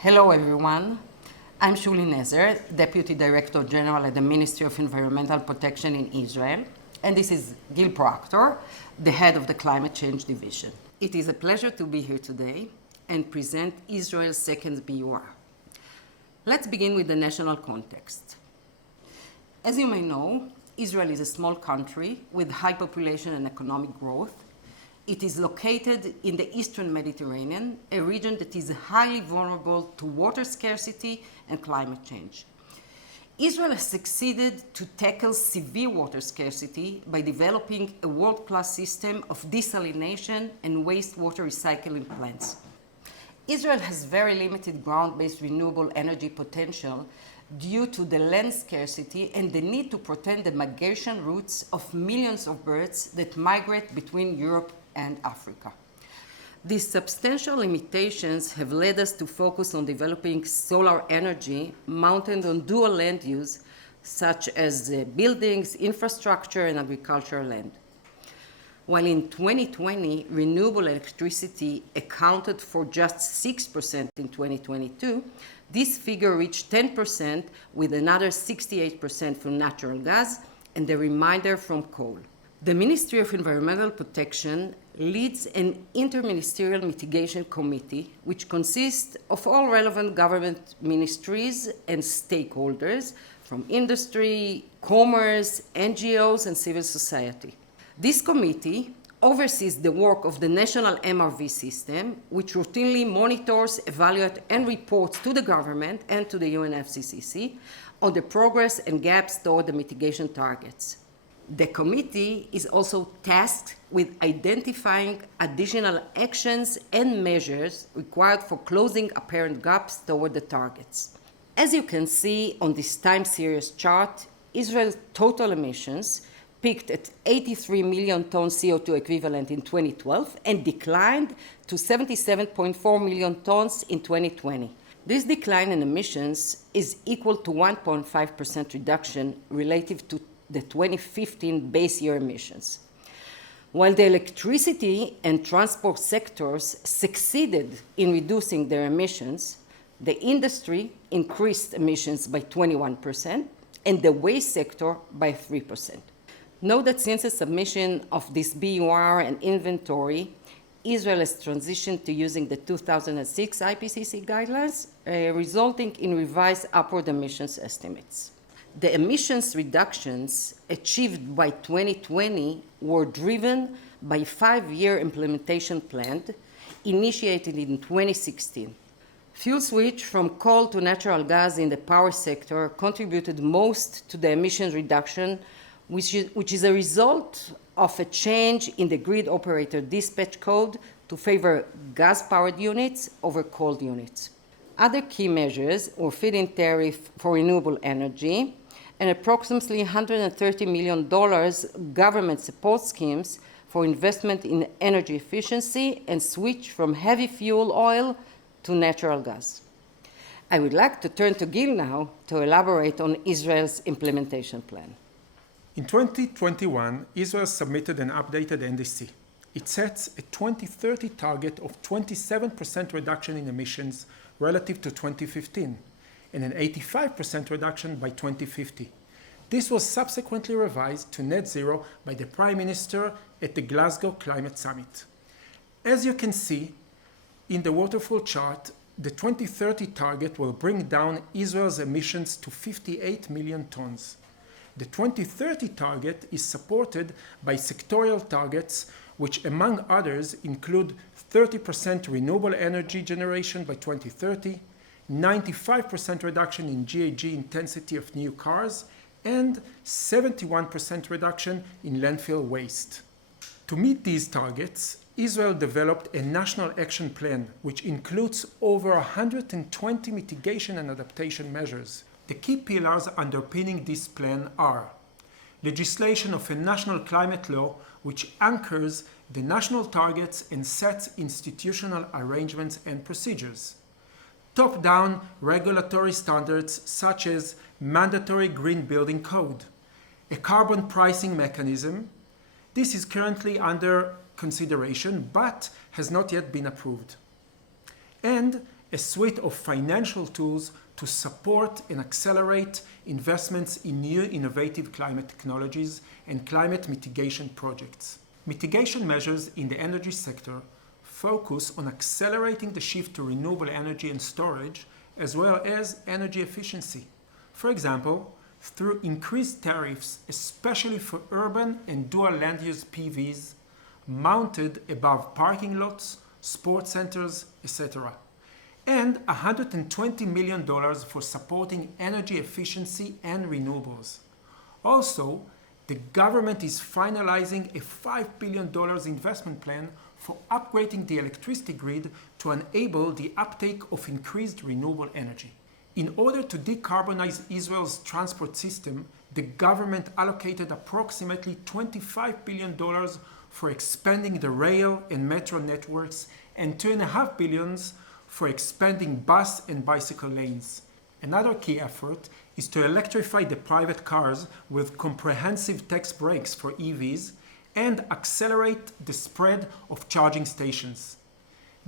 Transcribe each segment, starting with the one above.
Hello everyone, I'm Shuli Nezer, Deputy Director General at the Ministry of Environmental Protection in Israel, and this is Gil Proctor, the head of the Climate Change Division. It is a pleasure to be here today and present Israel's second BUR. Let's begin with the national context. As you may know, Israel is a small country with high population and economic growth. It is located in the Eastern Mediterranean, a region that is highly vulnerable to water scarcity and climate change. Israel has succeeded to tackle severe water scarcity by developing a world-class system of desalination and wastewater recycling plants. Israel has very limited ground-based renewable energy potential due to the land scarcity and the need to protect the migration routes of millions of birds that migrate between Europe and Africa. These substantial limitations have led us to focus on developing solar energy mounted on dual land use, such as buildings, infrastructure, and agricultural land. While in 2020, renewable electricity accounted for just 6% in 2022, this figure reached 10% with another 68% from natural gas and the remainder from coal. The Ministry of Environmental Protection leads an interministerial mitigation committee which consists of all relevant government ministries and stakeholders from industry, commerce, NGOs, and civil society. This committee oversees the work of the national MRV system, which routinely monitors, evaluates, and reports to the government and to the UNFCCC on the progress and gaps toward the mitigation targets. The committee is also tasked with identifying additional actions and measures required for closing apparent gaps toward the targets. As you can see on this time series chart, Israel's total emissions peaked at 83 million tons CO2 equivalent in 2012 and declined to 77.4 million tons in 2020. This decline in emissions is equal to 1.5% reduction relative to the 2015 base year emissions. While the electricity and transport sectors succeeded in reducing their emissions, the industry increased emissions by 21% and the waste sector by 3%. Note that since the submission of this BUR and inventory, Israel has transitioned to using the 2006 IPCC guidelines, resulting in revised upward emissions estimates. The emissions reductions achieved by 2020 were driven by a 5-year implementation plan initiated in 2016. Fuel switch from coal to natural gas in the power sector contributed most to the emission reduction, which is a result of a change in the grid operator dispatch code to favor gas-powered units over coal units. Other key measures were feed-in tariff for renewable energy and approximately $130 million government support schemes for investment in energy efficiency and switch from heavy fuel oil to natural gas. I would like to turn to Gil now to elaborate on Israel's implementation plan. In 2021, Israel submitted an updated NDC. It sets a 2030 target of 27% reduction in emissions relative to 2015 and an 85% reduction by 2050. This was subsequently revised to net zero by the Prime Minister at the Glasgow Climate Summit. As you can see in the waterfall chart, the 2030 target will bring down Israel's emissions to 58 million tons. The 2030 target is supported by sectorial targets, which among others include 30% renewable energy generation by 2030, 95% reduction in GHG intensity of new cars, and 71% reduction in landfill waste. To meet these targets, Israel developed a national action plan which includes over 120 mitigation and adaptation measures. The key pillars underpinning this plan are legislation of a national climate law which anchors the national targets and sets institutional arrangements and procedures, top-down regulatory standards such as mandatory green building code, a carbon pricing mechanism. This is currently under consideration but has not yet been approved, and a suite of financial tools to support and accelerate investments in new innovative climate technologies and climate mitigation projects. Mitigation measures in the energy sector focus on accelerating the shift to renewable energy and storage, as well as energy efficiency. For example, through increased tariffs, especially for urban and dual land use PVs, mounted above parking lots, sports centers, etc. And $120 million for supporting energy efficiency and renewables. Also, the government is finalizing a $5 billion investment plan for upgrading the electricity grid to enable the uptake of increased renewable energy. In order to decarbonize Israel's transport system, the government allocated approximately $25 billion for expanding the rail and metro networks and $2.5 billion for expanding bus and bicycle lanes. Another key effort is to electrify the private cars with comprehensive tax breaks for EVs and accelerate the spread of charging stations.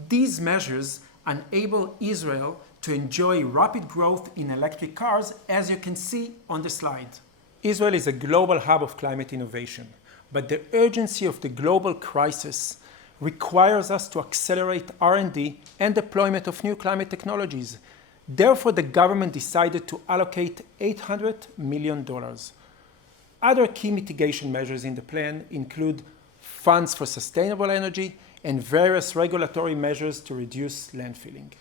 These measures enable Israel to enjoy rapid growth in electric cars, as you can see on the slide. Israel is a global hub of climate innovation, but the urgency of the global crisis requires us to accelerate R&D and deployment of new climate technologies. Therefore, the government decided to allocate $800 million. Other key mitigation measures in the plan include funds for sustainable energy and various regulatory measures to reduce landfilling.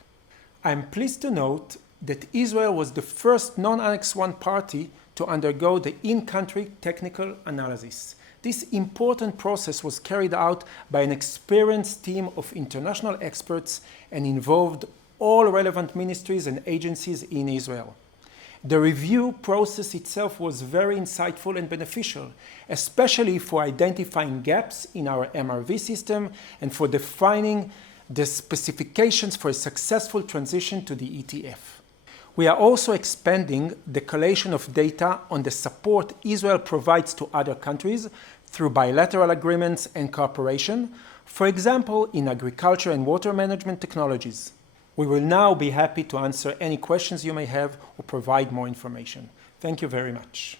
I am pleased to note that Israel was the first non-Annex I party to undergo the in-country technical analysis. This important process was carried out by an experienced team of international experts and involved all relevant ministries and agencies in Israel. The review process itself was very insightful and beneficial, especially for identifying gaps in our MRV system and for defining the specifications for a successful transition to the ETF. We are also expanding the collation of data on the support Israel provides to other countries through bilateral agreements and cooperation, for example, in agriculture and water management technologies. We will now be happy to answer any questions you may have or provide more information. Thank you very much.